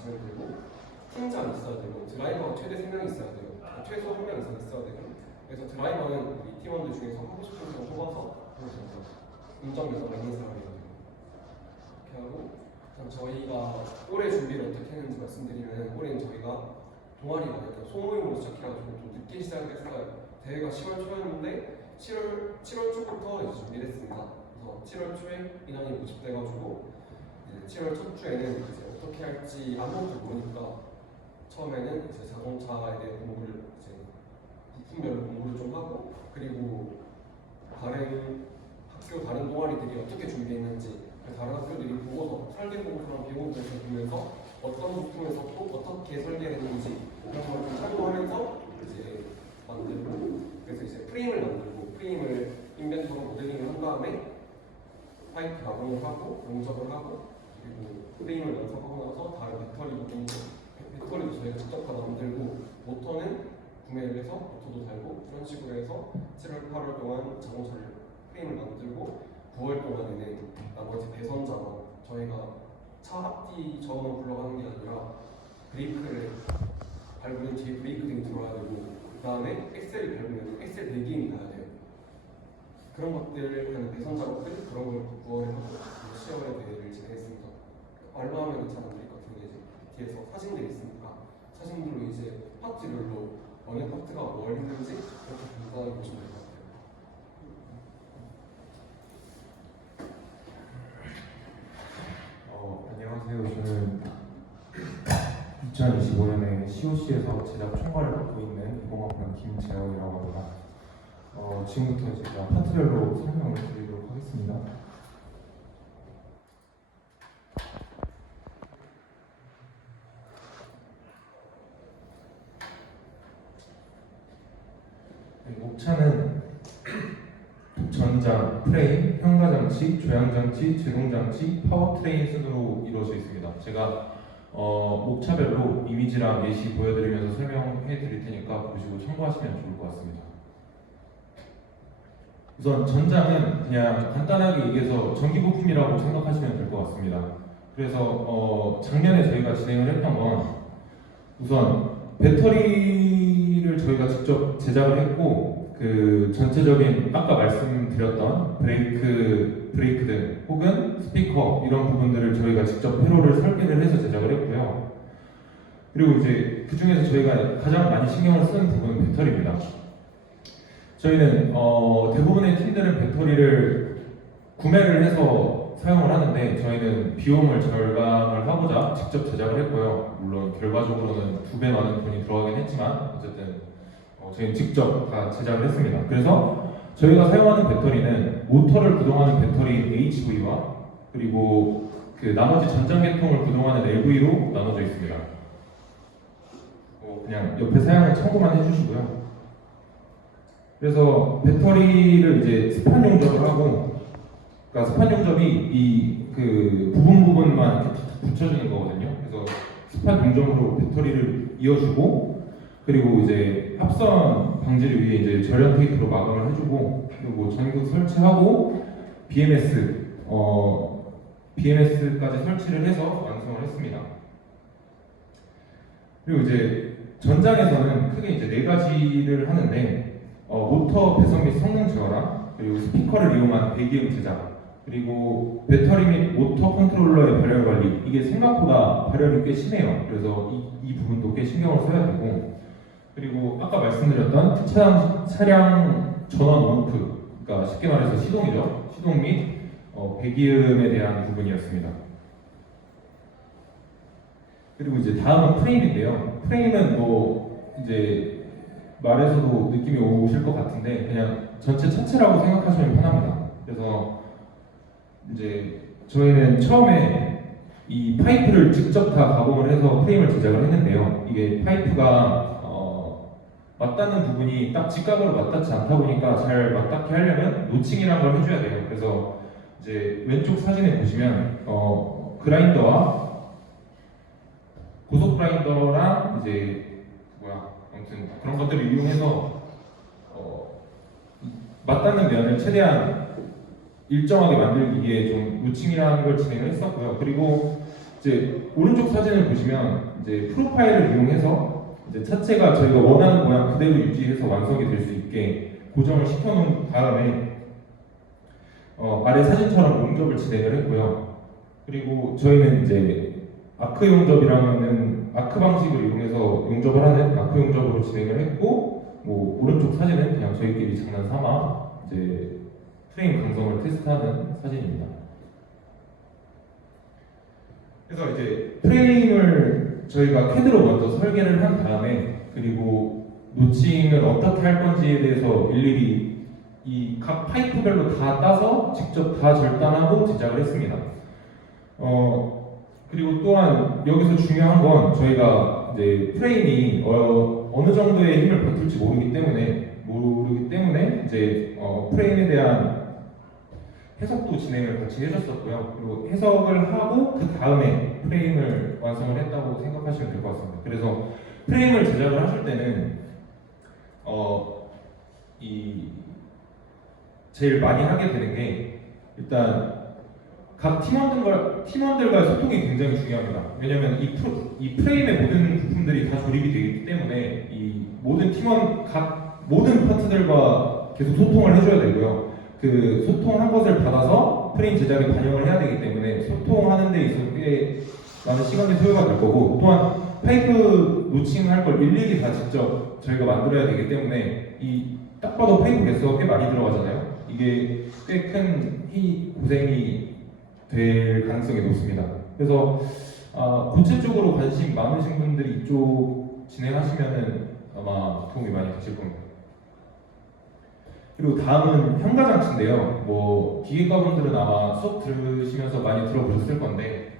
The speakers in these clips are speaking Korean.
가시면 되고, 팀장 있어야 되고, 드라이버가 최대 3명 있어야 돼요. 최소 1명 이상 있어야 되고, 그래서 드라이버는 우리 팀원들 중에서 하고 싶은 거 뽑아서 운전면허 있는 사람이거든요. 이렇게 하고, 저희가 올해 준비를 어떻게 했는지 말씀드리면, 올해는 저희가 동아리가 약간 소모임으로 시작해가지고 좀 늦게 시작했어요. 대회가 10월 초였는데 7월 초부터 이제 준비를 했습니다. 그래서 7월 초에 인원이 모집돼가지고 이제 7월 첫 주에는 이제 어떻게 할지 아무것도 모르니까 처음에는 이제 자동차에 대해 공부를 이제 부품별로 공부를 좀 하고, 그리고 다른 학교 다른 동아리들이 어떻게 준비했는지 다른 학교들이 보고서 설계 보고서랑 비용들을 보면서 어떤 부품에서 또 어떻게 설계했는지 그런 걸 좀 참고하면서 이제 만들고, 그래서 이제 프레임을 만들고, 프레임을 인벤터로 모델링을 한 다음에 파이프 가공을 하고 용접을 하고, 그리고 프레임을 완성하고 나서 다른 배터리도 저희가 직접 다 만들고, 모터는 구매를 해서 모터도 달고, 이런 식으로 해서 7월 8월 동안 자동차를 프레임을 만들고, 9월 동안에는 나머지 배선자만 저희가 차 앞뒤 저어만 굴러가는 게 아니라 브레이크를 밟으면 뒤에 브레이크 등이 들어와야 되고, 그 다음에 엑셀을 밟으면 엑셀 배기음이 나야 돼요. 그런 것들 하는 배선 작업들, 그런 걸 9월에 하고 10월에 대회를 진행했습니다. 말로 하면 잘 안 될 것 같은데 이제 뒤에서 사진들이 있으니까 사진들로 이제 파트별로 어느 파트가 뭘 했는지 이렇게 간단하게 보시면 될 것 같아요. 안녕하세요. 저는 2025년에 COC에서 제작 총괄을 맡고 있는 20학번 김재원이라고 합니다. 지금부터 제가 파트별로 설명을 드리도록 하겠습니다. 목차는 전장, 프레임, 현가장치, 조향장치, 제동장치, 파워트레인 순으로 이루어져 있습니다. 제가 목차별로 이미지랑 예시 보여드리면서 설명해 드릴 테니까 보시고 참고하시면 좋을 것 같습니다. 우선 전장은 그냥 간단하게 얘기해서 전기 부품이라고 생각하시면 될 것 같습니다. 그래서 작년에 저희가 진행을 했던 건 우선 배터리를 저희가 직접 제작을 했고, 그 전체적인 아까 말씀드렸던 브레이크 등 혹은 스피커 이런 부분들을 저희가 직접 회로를 설계를 해서 제작을 했고요. 그리고 이제 그 중에서 저희가 가장 많이 신경을 쓰는 부분은 배터리입니다. 저희는 대부분의 팀들은 배터리를 구매를 해서 사용을 하는데, 저희는 비용을 절감을 하고자 직접 제작을 했고요. 물론 결과적으로는 2배 많은 돈이 들어가긴 했지만 어쨌든 저희는 직접 다 제작을 했습니다. 그래서 저희가 사용하는 배터리는 모터를 구동하는 배터리인 HV와 그리고 그 나머지 전장 계통을 구동하는 LV로 나눠져 있습니다. 그냥 옆에 사양은 참고만 해주시고요. 그래서 배터리를 이제 스판 용접을 하고, 그러니까 스판 용접이 이 그 부분만 이렇게 붙여주는 거거든요. 그래서 스판 용접으로 배터리를 이어주고, 그리고 이제 합선 방지를 위해 이제 절연 테이프로 마감을 해주고, 그리고 전구 설치하고 BMS까지 설치를 해서 완성을 했습니다. 그리고 이제 전장에서는 크게 이제 4가지를 하는데, 모터 배선 및 성능 제어랑, 그리고 스피커를 이용한 배기음 제작, 그리고 배터리 및 모터 컨트롤러의 발열 관리. 이게 생각보다 발열이 꽤 심해요. 그래서 이 부분도 꽤 신경을 써야 되고, 그리고 아까 말씀드렸던 차량 전원 온오프, 그러니까 쉽게 말해서 시동이죠. 시동 및 배기음에 대한 부분이었습니다. 그리고 이제 다음은 프레임인데요. 프레임은 뭐 이제 말에서도 느낌이 오실 것 같은데 그냥 전체 차체라고 생각하시면 편합니다. 그래서 이제 저희는 처음에 이 파이프를 직접 다 가공을 해서 프레임을 제작을 했는데요. 이게 파이프가 맞닿는 부분이 딱 직각으로 맞닿지 않다 보니까 잘 맞닿게 하려면 노칭이라는 걸 해줘야 돼요. 그래서 이제 왼쪽 사진에 보시면 그라인더와 고속 그라인더랑 이제 아무튼 그런 것들을 이용해서 맞닿는 면을 최대한 일정하게 만들기 위해 좀 노칭이라는 걸 진행을 했었고요. 그리고 이제 오른쪽 사진을 보시면 이제 프로파일을 이용해서 이제 차체가 저희가 원하는 모양 그대로 유지해서 완성이 될 수 있게 고정을 시켜놓은 다음에 아래 사진처럼 용접을 진행을 했고요. 그리고 저희는 이제 아크 용접이라는 아크 방식을 이용해서 용접을 하는 아크 용접으로 진행을 했고, 뭐 오른쪽 사진은 그냥 저희끼리 장난 삼아 이제 프레임 강성을 테스트하는 사진입니다. 그래서 이제 프레임을 저희가 CAD로 먼저 설계를 한 다음에, 그리고 노칭을 어떻게 할 건지에 대해서 일일이 이 각 파이프별로 다 따서 직접 다 절단하고 제작을 했습니다. 그리고 또한 여기서 중요한 건 저희가 이제 프레임이 어느 정도의 힘을 버틸지 모르기 때문에 이제 프레임에 대한 해석도 진행을 같이 해줬었고요. 그리고 해석을 하고 그 다음에 프레임을 완성을 했다고 생각하시면 될 것 같습니다. 그래서 프레임을 제작을 하실 때는 이 제일 많이 하게 되는 게 일단 각 팀원들과의 소통이 굉장히 중요합니다. 왜냐하면 이 프레임의 모든 부품들이 다 조립이 되기 때문에 이 모든 모든 파트들과 계속 소통을 해줘야 되고요. 그 소통한 것을 받아서 프레임 제작에 반영을 해야 되기 때문에 소통하는 데 있어서 꽤 많은 시간이 소요가 될 거고, 또한 파이프 노칭할 걸 일일이 다 직접 저희가 만들어야 되기 때문에 딱 봐도 파이프 개수가 꽤 많이 들어가잖아요. 이게 꽤 큰 고생이 될 가능성이 높습니다. 그래서 구체적으로 관심 많으신 분들이 이쪽 진행하시면은 아마 도움이 많이 되실 겁니다. 그리고 다음은 현가장치인데요. 뭐 기계과분들은 아마 수업 들으시면서 많이 들어보셨을 건데,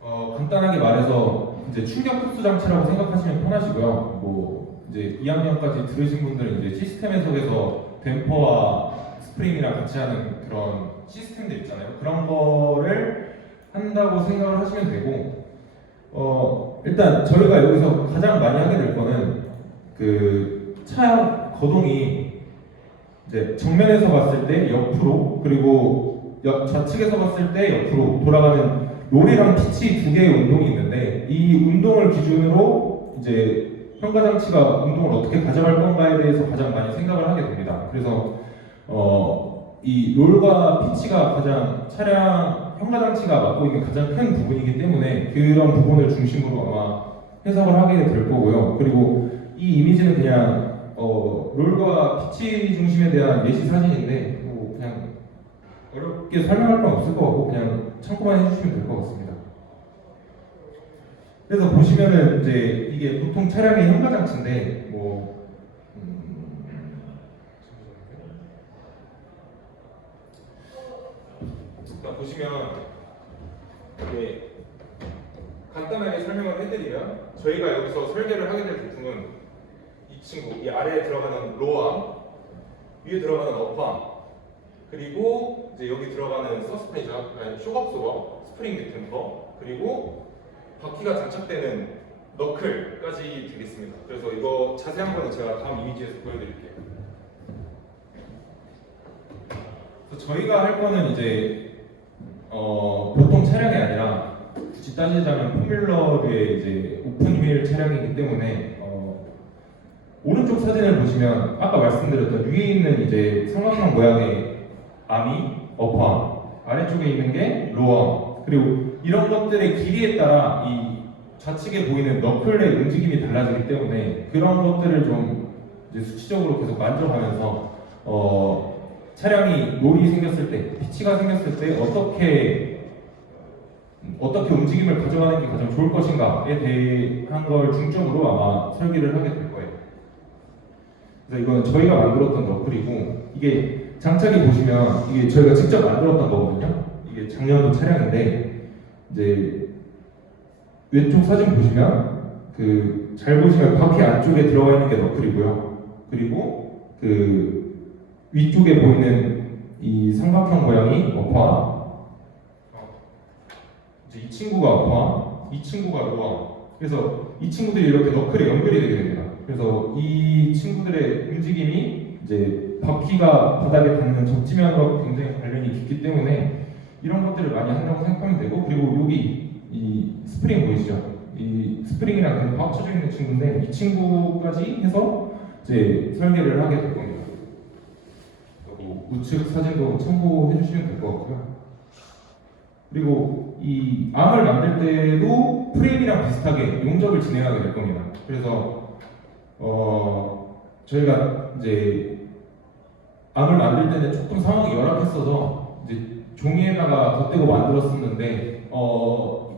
간단하게 말해서 이제 충격 흡수 장치라고 생각하시면 편하시고요. 뭐 이제 2학년까지 들으신 분들은 이제 시스템 해석에서 댐퍼와 스프링이랑 같이 하는 그런 시스템들 있잖아요. 그런 거를 한다고 생각을 하시면 되고, 일단 저희가 여기서 가장 많이 하게 될 거는 그 차 거동이 이제 정면에서 봤을 때 옆으로, 그리고 좌측에서 봤을 때 옆으로 돌아가는 롤이랑 피치 두 개의 운동이 있는데, 이 운동을 기준으로 이제 현가장치가 운동을 어떻게 가져갈 건가에 대해서 가장 많이 생각을 하게 됩니다. 그래서 이 롤과 피치가 가장 현가장치가 맡고 있는 가장 큰 부분이기 때문에 그런 부분을 중심으로 아마 해석을 하게 될 거고요. 그리고 이 이미지는 그냥 롤과 피치 중심에 대한 예시 사진인데, 뭐 그냥 어렵게 설명할 건 없을 것 같고 그냥 참고만 해주시면 될 것 같습니다. 그래서 보시면은 이제 이게 보통 차량의 현가장치인데, 보시면 이게 간단하게 설명을 해드리면, 저희가 여기서 설계를 하게 될 부품은 이 친구, 이 아래에 들어가는 로어암, 위에 들어가는 어퍼암, 그리고 이제 여기 들어가는 서스펜션, 쇼업소버, 스프링 댐퍼, 그리고 바퀴가 장착되는 너클까지 되겠습니다. 그래서 이거 자세한 거는 제가 다음 이미지에서 보여드릴게요. 그래서 저희가 할 거는 이제 보통 차량이 아니라 굳이 따지자면 포뮬러의 이제 오픈 휠 차량이기 때문에 오른쪽 사진을 보시면 아까 말씀드렸던 위에 있는 이제 삼각형 모양의 암이 어퍼암, 아래쪽에 있는 게 로어암, 그리고 이런 것들의 길이에 따라 이 좌측에 보이는 너클의 움직임이 달라지기 때문에 그런 것들을 좀 이제 수치적으로 계속 만져가면서 차량이 롤이 생겼을 때, 피치가 생겼을 때 어떻게 움직임을 가져가는 게 가장 좋을 것인가에 대한 걸 중점으로 아마 설계를 하게 될 거예요. 그래서 이건 저희가 만들었던 너클이고, 이게 장착이 보시면 이게 저희가 직접 만들었던 거거든요. 이게 작년도 차량인데, 이제 왼쪽 사진 보시면 잘 보시면 바퀴 안쪽에 들어가 있는 게 너클이고요. 그리고 위쪽에 보이는 이 삼각형 모양이 어퍼암, 이제 이 친구가 어퍼암, 이 친구가 로어암. 그래서 이 친구들이 이렇게 너클에 연결이 되게 됩니다. 그래서 이 친구들의 움직임이 이제 바퀴가 바닥에 닿는 접지면과 굉장히 관련이 깊기 때문에 이런 것들을 많이 한다고 생각하면 되고, 그리고 여기 이 스프링 보이시죠? 이 스프링이랑 계속 합쳐져 있는 친구인데 이 친구까지 해서 이제 설계를 하게 될 겁니다. 그리고 우측 사진도 참고해 주시면 될 것 같고요. 그리고 이 암을 만들 때도 프레임이랑 비슷하게 용접을 진행하게 될 겁니다. 그래서 저희가 이제 암을 만들 때는 조금 상황이 열악했어서 이제 종이에다가 덧대고 만들었었는데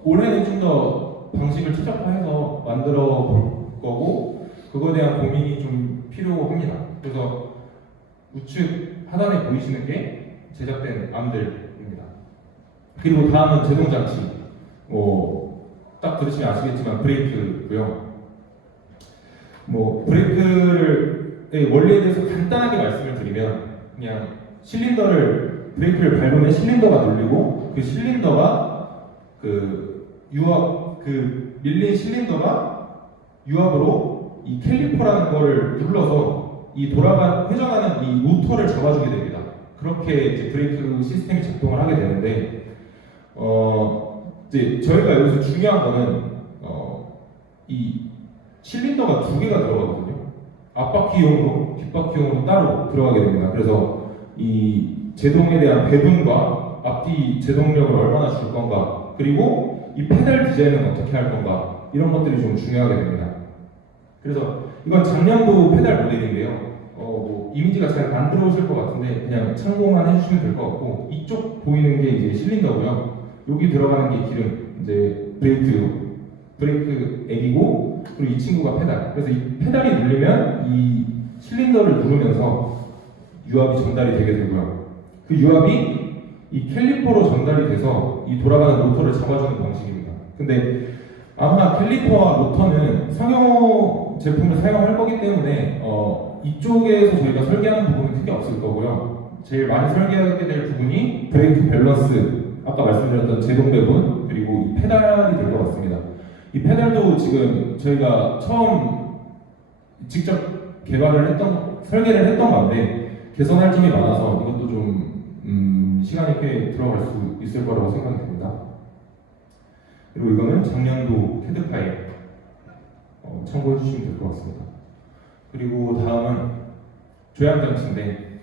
올해는 좀 더 방식을 최적화해서 만들어 볼 거고 그거에 대한 고민이 좀 필요합니다. 그래서 우측 하단에 보이시는 게 제작된 암들입니다. 그리고 다음은 제동장치. 딱 들으시면 아시겠지만 브레이크고요. 브레이크의 원리에 대해서 간단하게 말씀을 드리면 그냥 브레이크를 밟으면 실린더가 눌리고 그 실린더가 밀린 실린더가 유압으로 이 캘리퍼라는 거를 눌러서 회전하는 이 모터를 잡아주게 됩니다. 그렇게 이제 브레이크 시스템이 작동을 하게 되는데 이제 저희가 여기서 중요한 거는 이 실린더가 두 개가 들어가거든요. 앞바퀴용으로 뒷바퀴용으로 따로 들어가게 됩니다. 그래서 이 제동에 대한 배분과 앞뒤 제동력을 얼마나 줄 건가, 그리고 이 페달 디자인은 어떻게 할 건가, 이런 것들이 좀 중요하게 됩니다. 그래서 이건 작년도 페달 모델인데요. 이미지가 잘 안 들어오실 것 같은데 그냥 참고만 해주시면 될 것 같고, 이쪽 보이는 게 이제 실린더고요. 여기 들어가는 게 기름, 이제 브레이크 액이고, 그리고 이 친구가 페달. 그래서 이 페달이 눌리면 이 실린더를 누르면서 유압이 전달이 되게 되고요. 그 유압이 이 캘리퍼로 전달이 돼서 이 돌아가는 로터를 잡아주는 방식입니다. 근데 아마 캘리퍼와 로터는 상용 제품을 사용할 거기 때문에 이쪽에서 저희가 설계하는 부분은 크게 없을 거고요. 제일 많이 설계하게 될 부분이 브레이크 밸런스, 아까 말씀드렸던 제동 배분, 그리고 이 페달이 될 것 같습니다. 이 페달도 지금 저희가 처음 직접 설계를 했던 건데 개선할 점이 많아서 이것도 좀 시간이 꽤 들어갈 수 있을 거라고 생각이 듭니다. 그리고 이거는 작년도 캐드 파일 참고해 주시면 될 것 같습니다. 그리고 다음은 조향장치인데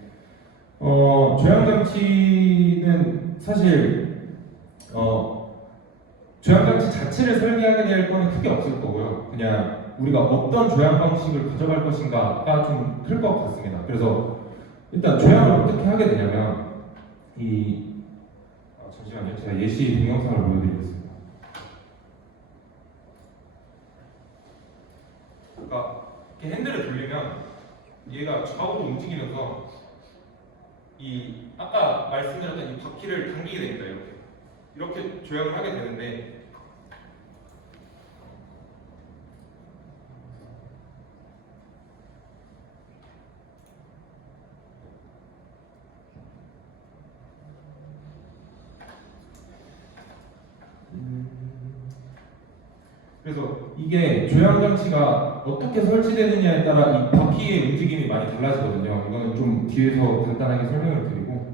조향장치는 사실 조향장치 자체를 설계하게 될 거는 크게 없을 거고요. 그냥 우리가 어떤 조향 방식을 가져갈 것인가가 좀 클 것 같습니다. 그래서 일단 조향을 어떻게 하게 되냐면 잠시만요. 제가 예시 동영상을 보여드리겠습니다. 그러니까 이렇게 핸들을 돌리면 얘가 좌우로 움직이면서 아까 말씀드렸던 이 바퀴를 당기게 됩니다. 이렇게 조향을 하게 되는데 그래서 이게 조향 장치가 어떻게 설치되느냐에 따라 이 바퀴의 움직임이 많이 달라지거든요. 이거는 좀 뒤에서 간단하게 설명을 드리고,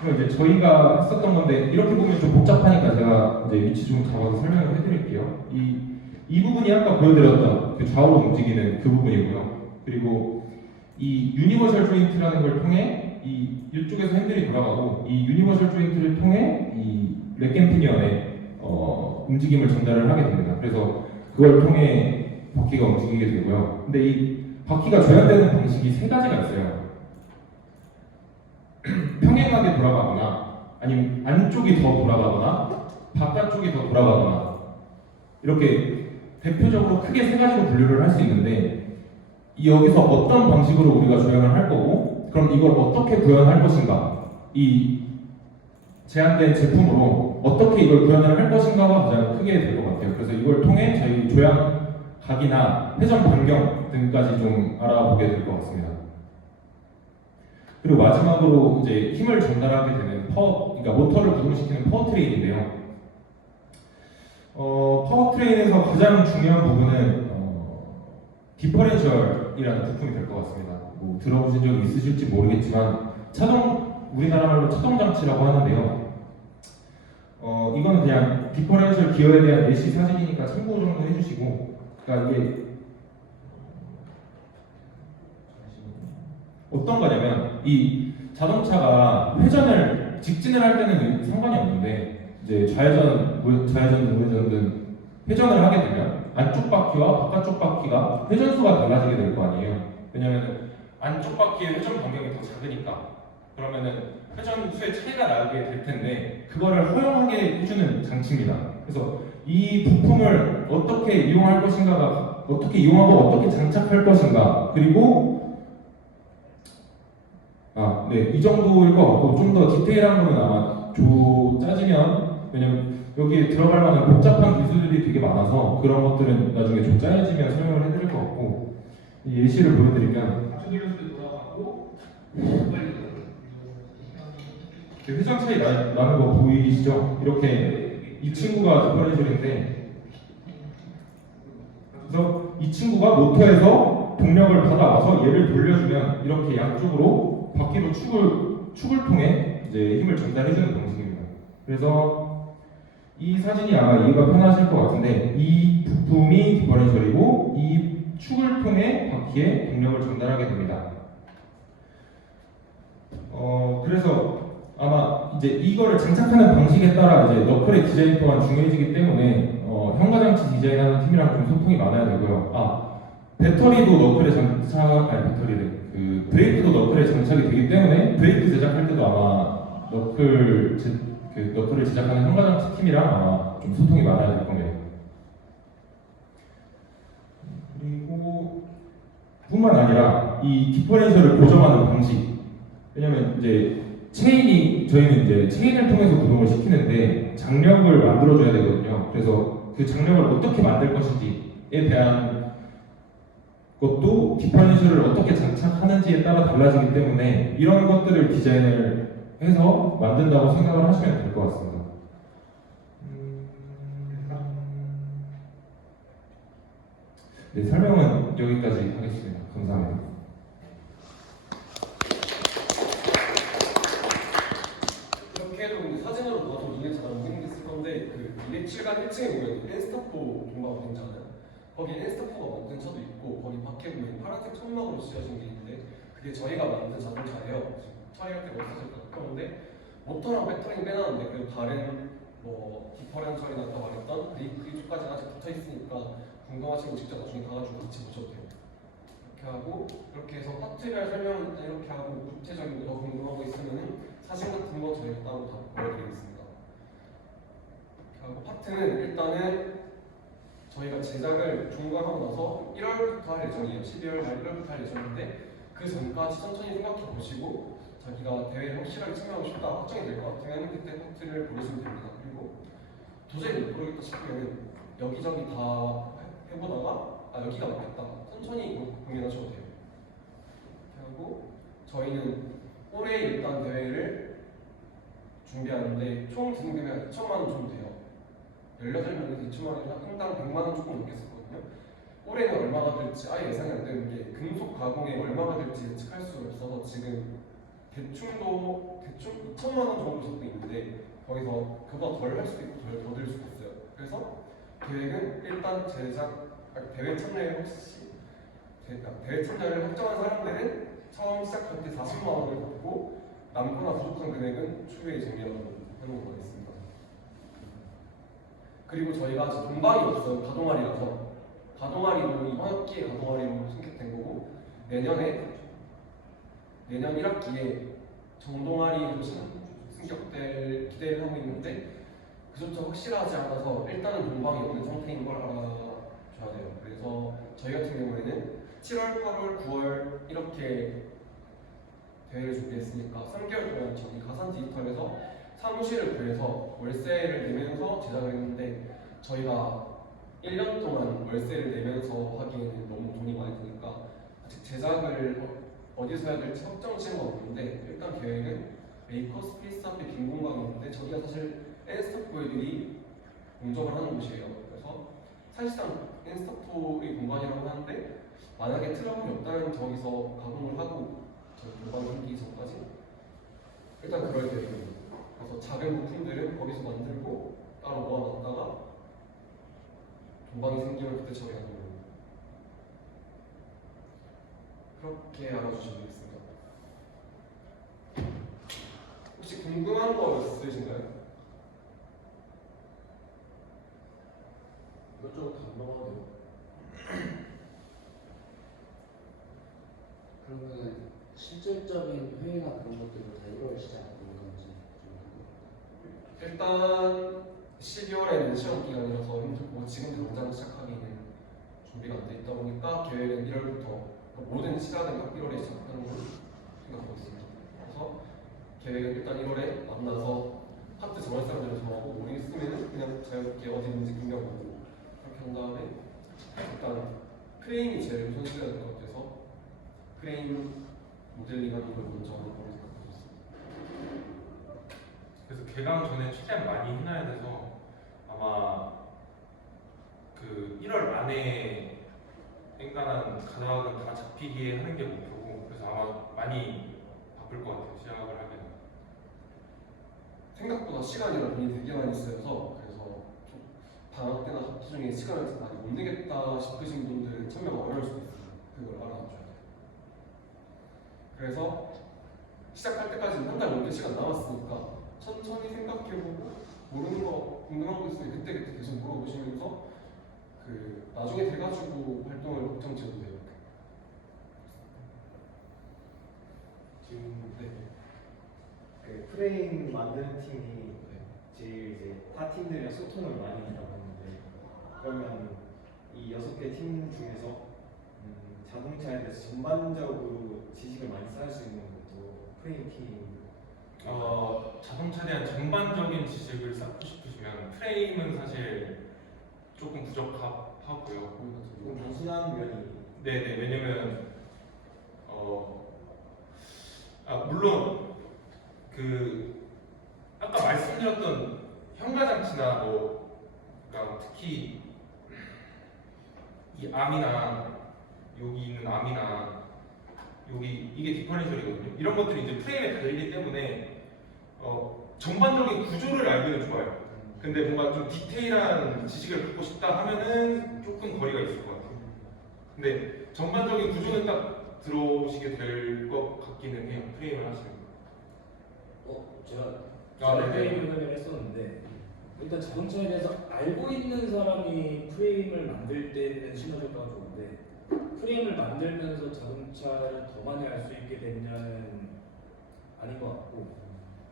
그럼 이제 저희가 했었던 건데 이렇게 보면 좀 복잡하니까 제가 이제 위치 좀 잡아서 설명을 해드릴게요. 이 부분이 아까 보여드렸던 그 좌우로 움직이는 그 부분이고요. 그리고 이 유니버셜 조인트라는 걸 통해 이쪽에서 핸들이 돌아가고, 이 유니버셜 조인트를 통해 이 렉앤피니언의 움직임을 전달을 하게 됩니다. 그래서 그걸 통해 바퀴가 움직이게 되고요. 근데 이 바퀴가 조향되는 방식이 세 가지가 있어요. 평행하게 돌아가거나, 아니면 안쪽이 더 돌아가거나, 바깥쪽이 더 돌아가거나, 이렇게 대표적으로 크게 세 가지로 분류를 할 수 있는데, 여기서 어떤 방식으로 우리가 조향을 할 거고, 그럼 이걸 어떻게 구현할 것인가, 이 제한된 제품으로 어떻게 이걸 구현을 할 것인가가 가장 크게 될 것 같아요. 그래서 이걸 통해 저희 조향 각이나 회전 반경 등까지 좀 알아보게 될 것 같습니다. 그리고 마지막으로 이제 힘을 전달하게 되는 그러니까 모터를 구동시키는 파워트레인인데요. 파워트레인에서 가장 중요한 부분은 디퍼렌셜이라는 부품이 될 것 같습니다. 들어보신 적이 있으실지 모르겠지만 우리나라 말로 차동 장치라고 하는데요. 이거는 그냥 디퍼런셜 기어에 대한 예시 사진이니까 참고 정도 해주시고, 그러니까 이게 어떤 거냐면 이 자동차가 회전을 직진을 할 때는 상관이 없는데 이제 좌회전, 우회전든 회전을 하게 되면 안쪽 바퀴와 바깥쪽 바퀴가 회전수가 달라지게 될 거 아니에요. 왜냐면 안쪽 바퀴의 회전 반경이 더 작으니까 그러면은 회전수의 차이가 나게 될 텐데 그거를 허용하게 해주는 장치입니다. 그래서 이 부품을 어떻게 이용할 것인가가 어떻게 이용하고 어떻게 장착할 것인가 그리고 네, 이 정도일 것 같고 좀 더 디테일한 거는 아마 짜지면 왜냐면 여기에 들어갈 만한 복잡한 기술들이 되게 많아서 그런 것들은 나중에 좀 짜여지면 설명을 해드릴 것 같고 이 예시를 보여드리면 회전 차이 나는 거 보이시죠? 이렇게 이 친구가 디퍼런셜인데 그래서 이 친구가 모터에서 동력을 받아와서 얘를 돌려주면 이렇게 양쪽으로 바퀴로 축을 통해 이제 힘을 전달해주는 방식입니다. 그래서 이 사진이 아마 이해가 편하실 것 같은데 이 부품이 디퍼런셜이고 이 축을 통해 바퀴에 동력을 전달하게 됩니다. 그래서 아마 이제 이거를 장착하는 방식에 따라 이제 너클의 디자인 또한 중요해지기 때문에 현가장치 디자인하는 팀이랑 좀 소통이 많아야 되고요. 배터리도 너클에 브레이크도 너클에 장착이 되기 때문에 브레이크 제작할 때도 아마 너클을 제작하는 현가장치 팀이랑 아마 좀 소통이 많아야 될 겁니다. 그리고 뿐만 아니라 이 디퍼런셜을 고정하는 방식 왜냐면 이제 저희는 이제 체인을 통해서 구동을 시키는데 장력을 만들어줘야 되거든요. 그래서 그 장력을 어떻게 만들 것인지에 대한 것도 디퍼런셜을 어떻게 장착하는지에 따라 달라지기 때문에 이런 것들을 디자인을 해서 만든다고 생각을 하시면 될 것 같습니다. 네, 설명은 여기까지 하겠습니다. 감사합니다. 이렇게 해도 근데 사진으로 봐도 눈에 잘 안 보이겠을 건데 그 207간 1층에 보면 엔스타포 동가가 굉장하요. 거기 엔스타포가 만든 차도 있고 거기 밖에 보면 파란색 천막으로 씌워진 게 있는데 그게 저희가 만든 자동차예요. 처리할 때가 없어서 그런데 모터랑 배터리는 빼놨는데 그 다른 뭐 디퍼런셜이나 아까 말했던 그쪽까지 아직 붙어 있으니까 궁금하시면 직접 나중에 가가지고 같이 보셔도 돼요. 이렇게 하고 이렇게 해서 파트별 설명은 이렇게 하고 구체적인 거 더 궁금한 거 있으면 사진 같은 거 저희가 따로 다 보여드리겠습니다. 이렇게 하고 파트는 일단은 저희가 제작을 종강하고 나서 1월부터 할 예정이에요. 12월 말 1월부터 할 예정인데 그 전까지 천천히 생각해 보시고 자기가 대회를 확실하게 참여하고 싶다 확정이 될 것 같으면 그때 파트를 고르시면 됩니다. 그리고 도저히 못 고르겠다 싶으면 여기저기 다 해보다가 여기가 맞겠다 천천히 고민하셔도 돼요. 이렇게 하고 저희는 올해 일단 대회를 준비하는데 총 드는 금액 2천만 원 정도 돼요. 18명에서 2천만 원이라 인당 100만 원 조금 넘겠었거든요. 올해는 얼마가 될지 아예 예상이 안 되는 게 금속 가공에 얼마가 될지 예측할 수가 없어서 지금 대충 2천만 원 정도 적도 있는데 거기서 그거 덜 할 수도 있고 더 들 수도 있어요. 그래서 계획은 일단 대회 참여에 대회 참여를 확정한 사람들은 처음 시작할 때 40만 원을 받고 남거나 부족한 금액은 추후에 정리하는 거겠습니다. 그리고 저희가 아직 동방이 없어요. 가동아리라서 가동아리도 이번 학기에 가동아리로 승격된 거고 내년 1학기에 정동아리로 승격될 기대를 하고 있는데 그조차 확실하지 않아서 일단은 동방이 없는 상태인 걸 알아줘야 돼요. 그래서 저희 같은 경우에는 7월, 8월, 9월 이렇게 대회를 준비했으니까 3개월 동안 저희 가산 디지털에서 사무실을 구해서 월세를 내면서 제작을 했는데 저희가 1년 동안 월세를 내면서 하기에는 너무 돈이 많이 드니까 아직 제작을 어디서 해야 될지 확정지은 건 없는데 일단 계획은 메이커 스페이스 앞에 빈 공간이 있는데 저기가 사실 엔스타포 애들이 공정을 하는 곳이에요. 그래서 사실상 엔스타포의 공간이라고 하는데 만약에 트러블이 없다면 저기서 가공을 하고 저희 공간 생기기 전까지 일단 그럴 계획입니다. 그래서 작은 부품들을 거기서 만들고 따로 모아놨다가 동방이 생기면 그때 처리하는 거예요. 그렇게 알아주시면 되겠습니다. 혹시 궁금한 거 있으신가요? 이것저것 다 물어봐도 돼요. 그러면 실질적인 회의나 그런 것들도 다 1월 시작하는 건지 좀 일단 12월에는 시험 기간이라서 힘들고 지금 당장 시작하기는 준비가 안 돼 있다 보니까 계획은 1월부터 모든 시작은 딱 1월에 시작하는 걸로 생각하고 있습니다. 그래서 계획은 일단 1월에 만나서 파트 정할 사람들을 정하고 모르겠으면 그냥 자유롭게 어디든지 끊겨보고 그렇게 한 다음에 일단 프레임이 제일 우선시해야 될 것 같아서 프레임 모델링하는 걸 먼저 하는 걸로 생각하고 있습니다. 그래서 개강 전에 최대한 많이 해놔야 돼서 아마 그 1월 안에 엔간한 가닥을 다 잡히게 하는 게 목표고, 그래서 아마 많이 바쁠 것 같아요. 시작을 하면. 생각보다 시간이랑 돈이 되게 많이 쓰여서 그래서 좀 방학 때나 학기 중에 시간을 많이 못 내겠다 싶으신 분들은 참여가 어려울 수도 있어요. 그걸 알아줘야 돼요. 그래서 시작할 때까지는 한 달 넘게 시간 남았으니까 천천히 생각해보고 모르는 거 궁금한 거 있으면 그때그때 계속 물어보시면서 그 나중에 돼가지고 활동을 걱정 지어도 돼요. 지금 그 프레임 만드는 팀이 제일 이제 타 팀들이랑 소통을 많이 한다고 했는데, 그러면 이 6개 팀 중에서 자동차에 대해서 전반적으로 지식을 많이 쌓을 수 있는 것도 프레임 팀. 자동차에 대한 전반적인 지식을 쌓고 싶으시면 프레임은 사실 조금 부적합하고요. 조금 단순한 면이. 네네, 왜냐면 물론 그 아까 말씀드렸던 현가장치나 그러니까 특히 이 암이나 여기 있는 암이나 여기 이게 디퍼렌셜이거든요. 이런 것들이 이제 프레임에 달리기 때문에 전반적인 구조를 알기는 좋아요. 근데 뭔가 좀 디테일한 지식을 갖고 싶다 하면은 조금 거리가 있을 것 같아요. 근데 전반적인 구조는 딱 들어오시게 될 것 같기는 해요. 프레임을 하시면. 제가 프레임을 하려고 했었는데, 일단 자동차에 대해서 알고 있는 사람이 프레임을 만들 때는 시너지가 좋은데, 프레임을 만들면서 자동차를 더 많이 알 수 있게 됐냐는 아닌 것 같고,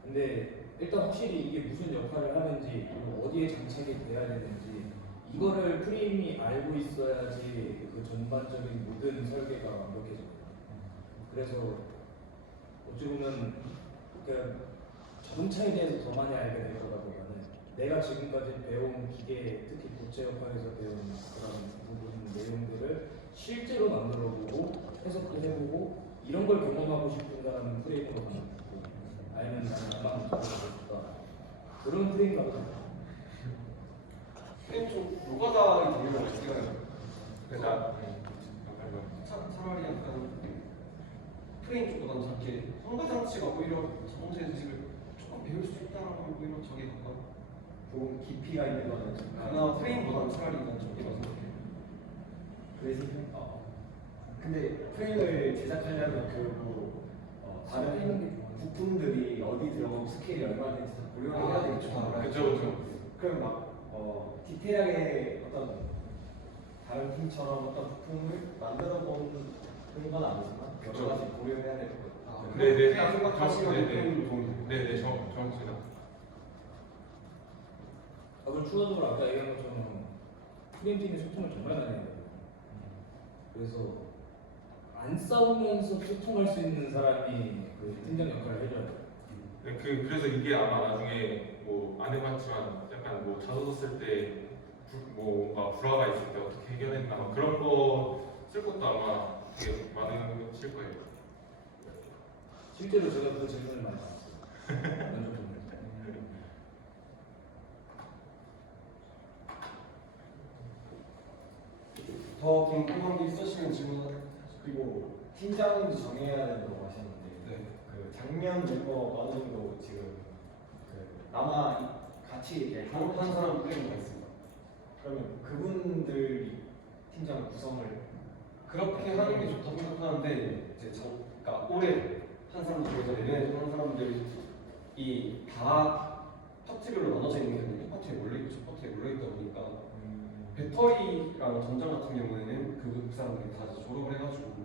근데 일단 확실히 이게 무슨 역할을 하는지, 그리고 어디에 장착이 돼야 되는지 이거를 프레임이 알고 있어야지 그 전반적인 모든 설계가 완벽해져요. 그래서 어찌 보면 그러니까 자동차에 대해서 더 많이 알게 될 거라보다는 내가 지금까지 배운 기계, 특히 고체 역학에서 배운 그런 부분 내용들을 실제로 만들어보고 해석도 해보고 이런 걸 경험하고 싶은 사람은 프레임으로 가는 거고, 아니면 나는 나만 만들고 싶다 그런 프레임 가거든요. 프레임 좀 노가다의 개념을 어떻게 해요? 그래서 차라리 약간 프레임 쪽보다는 저렇게 성가장치가 오히려 자동차의 지식을 조금 배울 수 있다라고 오히려 저게 가까워. 조금 깊이가 있는 거는 그나마 프레임보다는 차라리 난 저기가 생각해요. 그래서 근데 프레임을 제작하려면 결국 다른 부품들이 어디 들어가고 스케일이 얼마나 되는지 다 고려를 해야 되겠죠. 그쵸. 그럼 막 디테일하게 어떤 다른 팀처럼 어떤 부품을 만들어 보는 건 아니지만 여러 가지 고려해야 될 것 같아요. 네네, 생각하시면 네네. 프레임도 도움이 돼요. 네네, 정확합니다. 그럼 추가적으로 아까 얘기한 것처럼 프레임팀이 소통을 정말 많이 해야 돼요. 그래서 안 싸우면서 소통할 수 있는 사람이 그 팀장 역할을 해줘야 돼요. 그래서 이게 아마 나중에 안 해봤지만 약간 자소서 쓸 때 뭔가 불화가 있을 때 어떻게 해결했나 막 그런 거 쓸 것도 아마 되게 많은 실 거예요. 실제로 제가 그 질문을 많이 받았어요. 면접 질문. 더 궁금한 게 있으시면 질문하세요. 그리고 팀장도 정해야 된다고 하셨는데 네. 그 작년 멤버 어느 정도 지금 그 같이 이렇게 한 사람 프레임이 있습니다. 그러면 그분들이 팀장 구성을 그렇게 하는 게 좋다고 생각하는데 이제 그러니까 올해 한 사람들 중에서 내년에 한 사람들이 다 파트별로 나눠져 있는 게 아니라 이 파트에 몰려있고 저 파트에 몰려있다 보니까 배터리랑 전장 같은 경우에는 그 사람들이 다 이제 졸업을 해가지고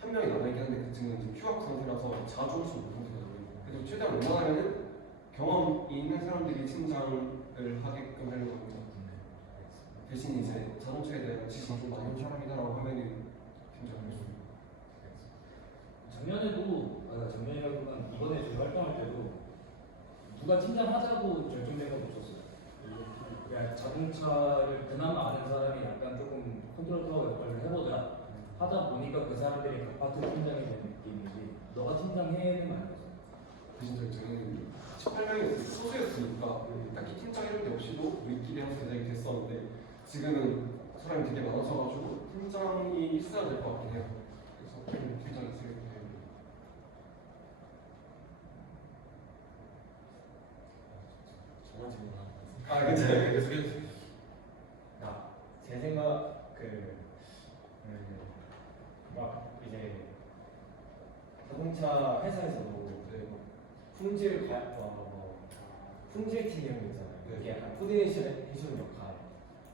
한 명이 남아있긴 한데 그 친구는 지금 휴학 상태라서 자주 올 수 없는 상태거든요. 그래서 최대한 웬만하면은 경험이 있는 사람들이 팀장을 하게끔 하려고 합니다. 대신 이제 자동차에 대한 지식이 좀 많은 사람이다라고 하면은 팀장을 해줍니다. 작년이라기보다는 이번에 저희 활동할 때도 누가 팀장하자고 결정된 건 없었어요. 그냥 자동차를 그나마 아는 사람이 약간 조금 컨트롤타워 역할을 해보자 하다 보니까 그 사람들이 각 파트 팀장이 된 느낌이지 너가 팀장해는 아니었어요. 대신 저희는 18명이었어요. 소수였으니까 딱히 팀장 이런 게 없이도 우리끼리 하면서 대장이 됐었는데 지금은 사람이 되게 많아져가지고 팀장이 있어야 될 것 같긴 해요. 그래서 팀장이 있어야 돼요. 정말 질문 하나 아, 괜찮아요. 제 생각 막 이제 자동차 회사에서도 품질 팀 이런 거 있잖아요. 네. 이게 약간 코디네이션 해주는 역할.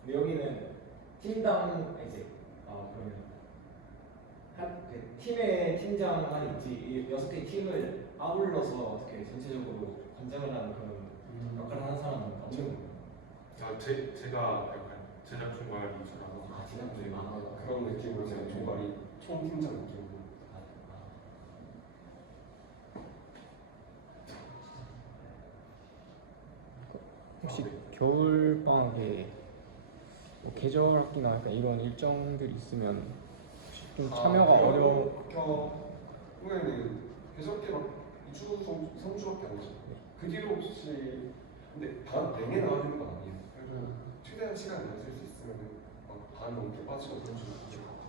근데 여기는 팀당 이제 그러면 그 팀의 팀장만이 있지 이 6개 팀을 아울러서 어떻게 전체적으로 관장을 하는 그런 역할을 하는 사람은 없는 거예요. 제가 약간 제작 총괄이처럼 그런 느낌으로 제가 종발이 총팀장 느낌으로. 혹시 겨울 방학에 뭐 계절 학기나 약간 이런 일정들이 있으면 혹시 좀 참여가 후에는 계속해 막 2주, 3주밖에 안 오죠. 그 뒤로 혹시 근데 내내 나와야 되는 건 아니에요. 그래도 최대한 시간 낼 수 있으면 반 넘게 빠지고 그런 식으로 될것 같아요.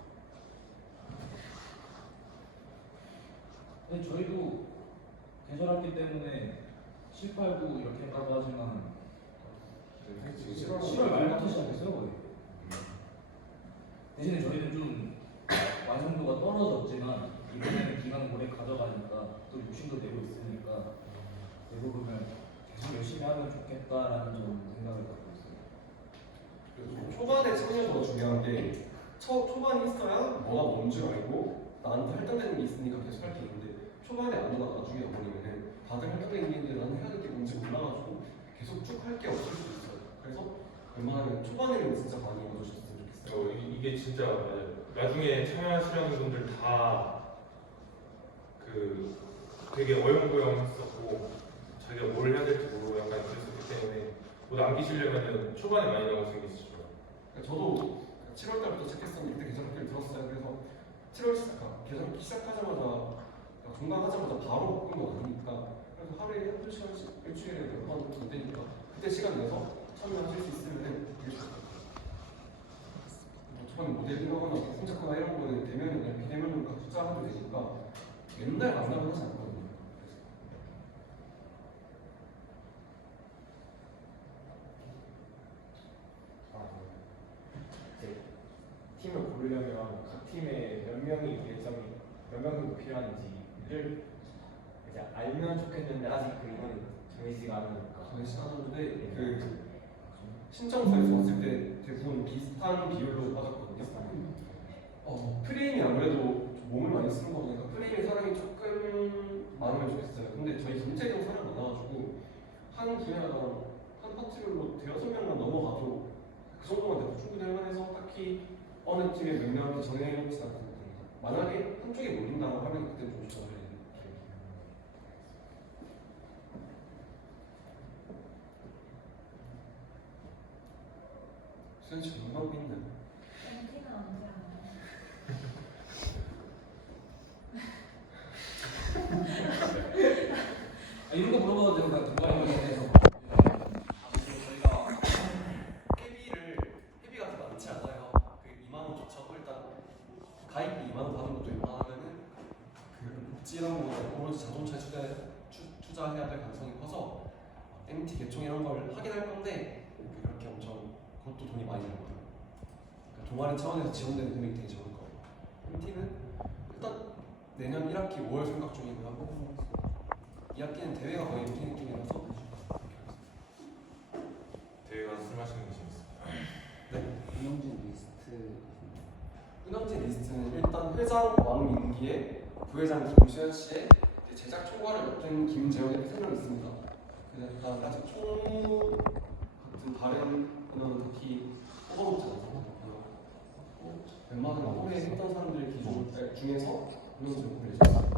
근데 저희도 계절학기 때문에 7, 8, 9 이렇게 했다고 하지만 7월 말부터 시작했어요 거의. 대신에 저희는 좀 완성도가 떨어졌지만 이번에는 기간을 오래 가져가니까 또 욕심도 내고 있으니까 대부분은 계속 열심히 하면 좋겠다라는 좀 생각을 갖고 있어요. 그래서 초반에 참여도가 중요한 게 초반이 있어야 뭐가 뭔 줄 알고 나한테 할당되는 게 있으니까 계속 할 게 있는데 초반에 안 하다가 나중에 와버리면은 다들 할당되는 게 있는데 나는 해야 될 게 뭔지 몰라가지고 계속 쭉 할 게 없을 수 있어요. 그래서 웬만하면 초반에는 진짜 많이 와주셨으면 좋겠어요. 이게 진짜 맞아요. 나중에 참여하시려는 분들 다 되게 어영부영했었고 자기가 뭘 해야 될지 모르고 약간 그랬었기 때문에 뭐 남기시려면은 초반에 많이 나가시는 게 있으시죠. 저도 7월 달부터 시작했었는데 그때 계절학기를 들었어요. 그래서 7월 계절학기 시작하자마자 종강하자마자 바로 바꾼 건 아니니까 그래서 하루에 한두 시간씩 일주일에 몇 번 정도 되니까 그때 시간 내서 참여하실 수 있으면 되게 좋을 것 같아요. 초반에 모델링하거나 생각하거나 이런 거는 대면이나 비대면으로 투자하도 되니까 맨날 만나면 하지 않거든요. 이제 팀을 고르려면 각 팀에 몇 명 정도 필요한지를 이제 알면 좋겠는데 아직 그 이건 정해지지가 않으니까. 저희 시간하는데 그 신청서에서 왔을 때 대부분 비슷한 비율로 받았거든요. 프레임이 아무래도 좀 몸을 많이 쓰는 거다 보니까 프레임에 사람이 조금 많으면 좋겠어요. 근데 저희 전체적으로 사람이 많아가지고 한 분야당 한 파트별로 대여섯 명만 넘어가도 그 정도만 돼도 충분히 할만해서 딱히 어느 팀에 몇 명한테 정해놓지 않습니다. 만약에 한쪽에 몰린다고 하면 그때 좀 조정을 해야 돼요. 수현 씨 공부하고 있나요? MT는 언제 하나요? 이런 거 물어봐도 되고 그냥 동아리 대해서 저희가 회비가 그렇게 많지 않아요. 그 2만 원 조차고 일단 가입비 2만 원 받은 것도 웬만하면은 그 복지 이런 거 오로지 자동차에 투자해야 될 가능성이 커서 하긴 할 건데 그렇게 엄청 그것도 돈이 많이 들거든요. 그러니까 동아리 차원에서 지원되는 금액이 되게 적을 거예요. MT는 일단 내년 1학기 5월 생각 중이고요. 한번 2학기는 대회가 거의 MT 느낌이라서 대회 가서 술 마시는 게 재밌어요. 네. 운영진 리스트 운영진 리스트는 일단 회장 왕민기에 부회장 김수현 씨의 이제 제작 총괄을 맡은 김재영 이렇게 3명 있습니다. 그다음에 아직 총무 같은 다른 인원은 딱히 뽑아놓지 않아서 웬만한 올해 했던 사람들 기준 중에서 운영진 뽑을 예정입니다.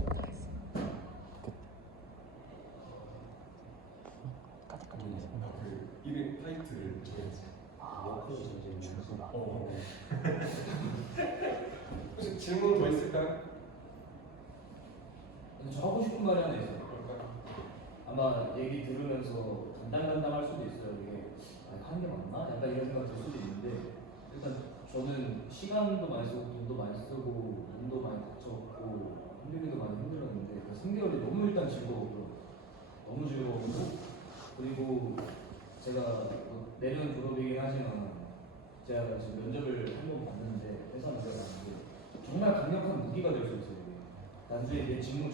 그 이름 타이틀을 정해주세요. 워크로 전쟁이라서 혹시 질문 더 있을까요? 저 하고 싶은 말이 하나 있어요. 그럴까요? 아마 얘기 들으면서 간당간당할 수도 있어요. 이게 하는 게 맞나? 약간 이런 생각 들 수도 있는데 일단 저는 시간도 많이 쓰고 돈도 많이 쓰고 눈도 많이 다쳤고 힘들기도 많이 힘들었는데 그 3개월이 너무 일단 즐거웠고 너무 즐거웠고 그리고 제가 내년 졸업이긴 하지만 제가 지금 면접을 한 번 봤는데 회사 면접을 봤는데 정말 강력한 무기가 될 수 있어요. 단지 이게 직무에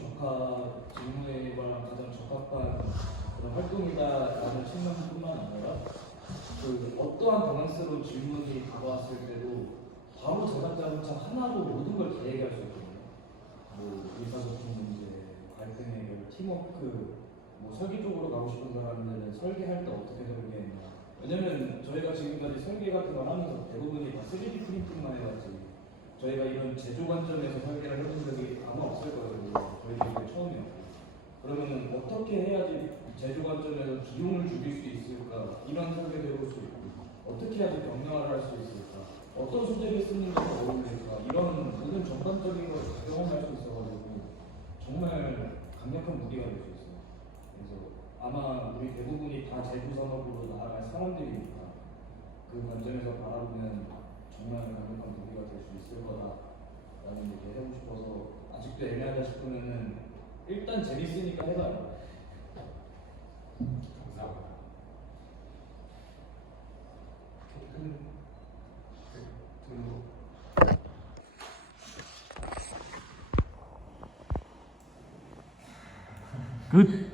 가장 적합한 그런 활동이다라는 측면뿐만 아니라 그 어떠한 당황스러운 질문이 다가왔을 때도 바로 자작자동차 하나로 모든 걸 다 얘기할 수 있거든요. 뭐 의사소통 문제, 갈등 해결, 팀워크, 뭐 설계 쪽으로 가고 싶은 사람들은 설계할 때 어떻게 설계했냐. 왜냐면 저희가 지금까지 설계 같은 걸 하면서 대부분이 다 3D 프린팅만 해왔지 저희가 이런 제조 관점에서 설계를 해본 적이 아마 없을 거예요. 저희도 이게 처음이었고. 그러면 어떻게 해야지 제조 관점에서 비용을 줄일 수 있을까? 이런 설계도 해볼 수 있고 어떻게 해야지 경량화를 할 수 있을까? 어떤 소재를 쓰는 게 더 어울릴까? 이런 모든 전반적인 걸 경험할 수 있어가지고 정말 강력한 무기가 될 수 있어요. 그래서 아마 우리 대부분이 다 제조 산업으로 나아갈 사람들이니까 그 관점에서 바라보면 정말 강력한 무기가 될 수 있을 거다라는 얘기 해보고 싶어서 아직도 애매하다 싶으면은 일단 재밌으니까 해봐요. 감사합니다. 그 정도. 끝.